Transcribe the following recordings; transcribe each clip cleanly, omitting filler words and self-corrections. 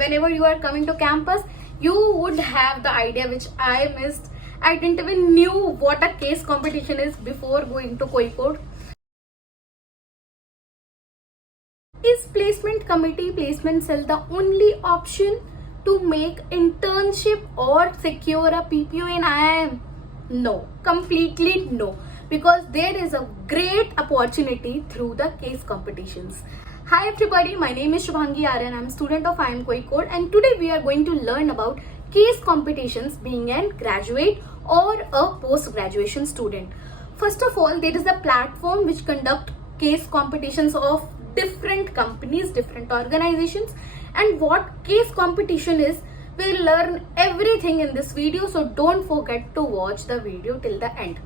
Whenever you are coming to campus, you would have the idea which I missed. I didn't even knew what a case competition is before going to Kozhikode. Is placement committee, placement cell the only option to make internship or secure a PPO in IIM? No, completely no, because there is a great opportunity through the case competitions. Hi everybody, my name is Shubhangi Aryan. I'm a student of IIM Kozhikode, and today we are going to learn about case competitions being a graduate or a post-graduation student. First of all, there is a platform which conduct case competitions of different companies, different organizations, and what case competition is, we'll learn everything in this video, so don't forget to watch the video till the end.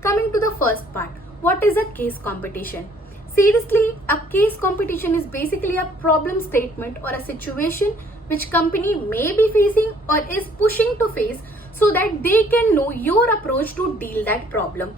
Coming to the first part, what is a case competition? Seriously, a case competition is basically a problem statement or a situation which company may be facing or is pushing to face so that they can know your approach to deal that problem.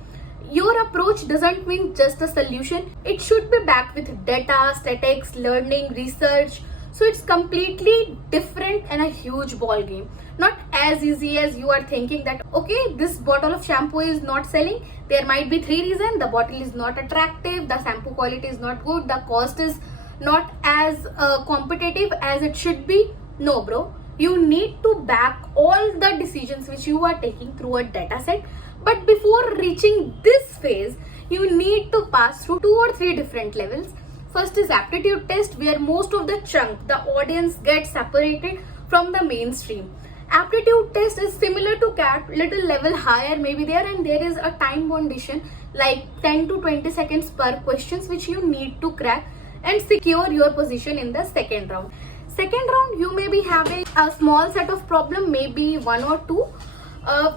Your approach doesn't mean just a solution. It should be backed with data, statistics, learning, research. So it's completely different and a huge ball game. Not as easy as you are thinking that, okay, this bottle of shampoo is not selling. There might be 3 reasons. The bottle is not attractive, the shampoo quality is not good, the cost is not as competitive as it should be. No, bro. You need to back all the decisions which you are taking through a data set. But before reaching this phase, you need to pass through 2 or 3 different levels. First is aptitude test, where most of the chunk, the audience gets separated from the mainstream. Aptitude test is similar to CAT, little level higher maybe there, and there is a time condition like 10 to 20 seconds per questions which you need to crack and secure your position in the second round. Second round, you may be having a small set of problem, maybe 1 or 2,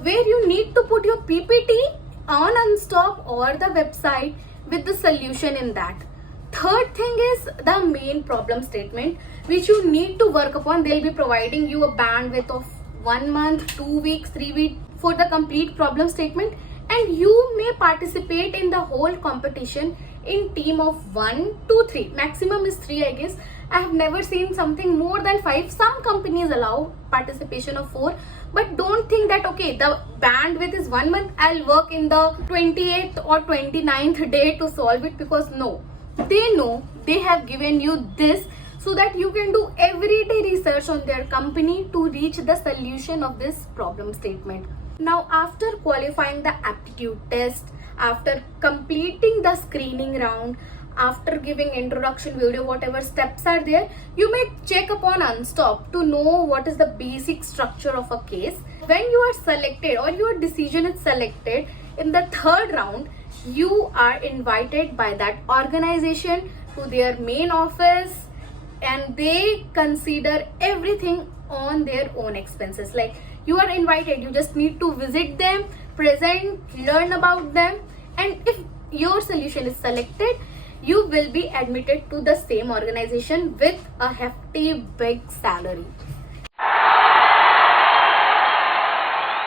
where you need to put your PPT on Unstop or the website with the solution in that. Third thing is the main problem statement which you need to work upon. They'll be providing you a bandwidth of 1 month, 2 weeks, 3 weeks for the complete problem statement, and you may participate in the whole competition in team of 1 to 3. Maximum is 3, I guess. I have never seen something more than 5. Some companies allow participation of 4, but don't think that, okay, the bandwidth is 1 month, I'll work in the 28th or 29th day to solve it, because no. They know they have given you this so that you can do everyday research on their company to reach the solution of this problem statement. Now, after qualifying the aptitude test, after completing the screening round, after giving introduction video, whatever steps are there, you may check upon Unstop to know what is the basic structure of a case. When you are selected or your decision is selected in the third round, you are invited by that organization to their main office, and they consider everything on their own expenses. Like, you are invited, you just need to visit them, present, learn about them, and if your solution is selected, you will be admitted to the same organization with a hefty big salary.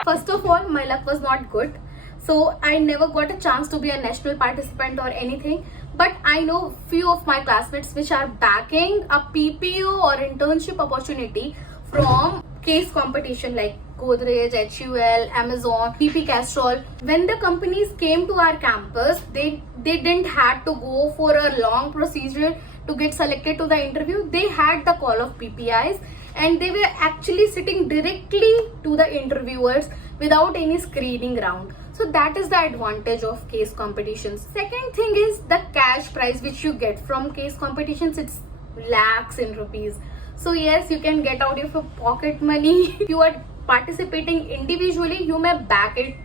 First of all, my luck was not good, so I never got a chance to be a national participant or anything. But I know few of my classmates which are backing a PPO or internship opportunity from case competition like Godrej, HUL, Amazon, PP Castrol. When the companies came to our campus, they didn't have to go for a long procedure to get selected to the interview. They had the call of PPIs, and they were actually sitting directly to the interviewers without any screening round. So that is the advantage of case competitions. Second thing is the cash prize which you get from case competitions. It's lakhs in rupees. So yes, you can get out of your pocket money. If you are participating individually, you may back it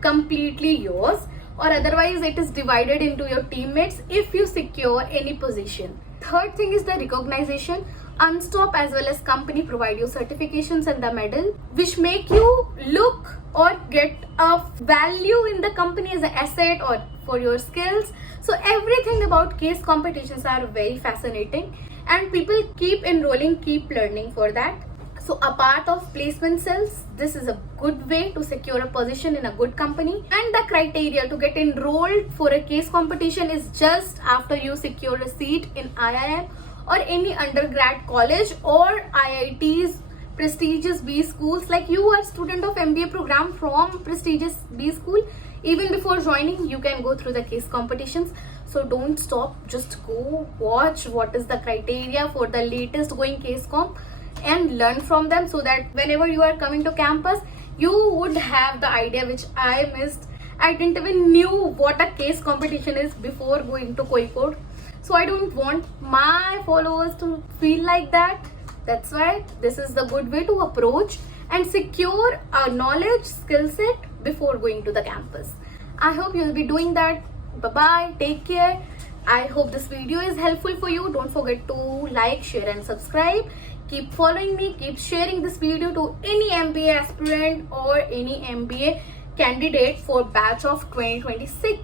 completely yours, or otherwise it is divided into your teammates if you secure any position. Third thing is the recognition. Unstop as well as company provide you certifications and the medal which make you look or get a value in the company as an asset or for your skills. So everything about case competitions are very fascinating, and people keep enrolling, keep learning for that. So apart of placement cells, this is a good way to secure a position in a good company. And the criteria to get enrolled for a case competition is just after you secure a seat in IIM or any undergrad college or IIT's prestigious B schools. Like you are student of MBA program from prestigious B school, even before joining you can go through the case competitions. So don't stop, just go watch what is the criteria for the latest going case comp and learn from them, so that whenever you are coming to campus you would have the idea which I missed. I didn't even knew what a case competition is before going to Kozhikode. So I don't want my followers to feel like that. That's why this is the good way to approach and secure a knowledge skill set before going to the campus. I hope you'll be doing that. Bye bye, take care. I hope this video is helpful for you. Don't forget to like, share and subscribe. Keep following me, keep sharing this video to any MBA aspirant or any MBA candidate for batch of 2026.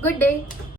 Good day.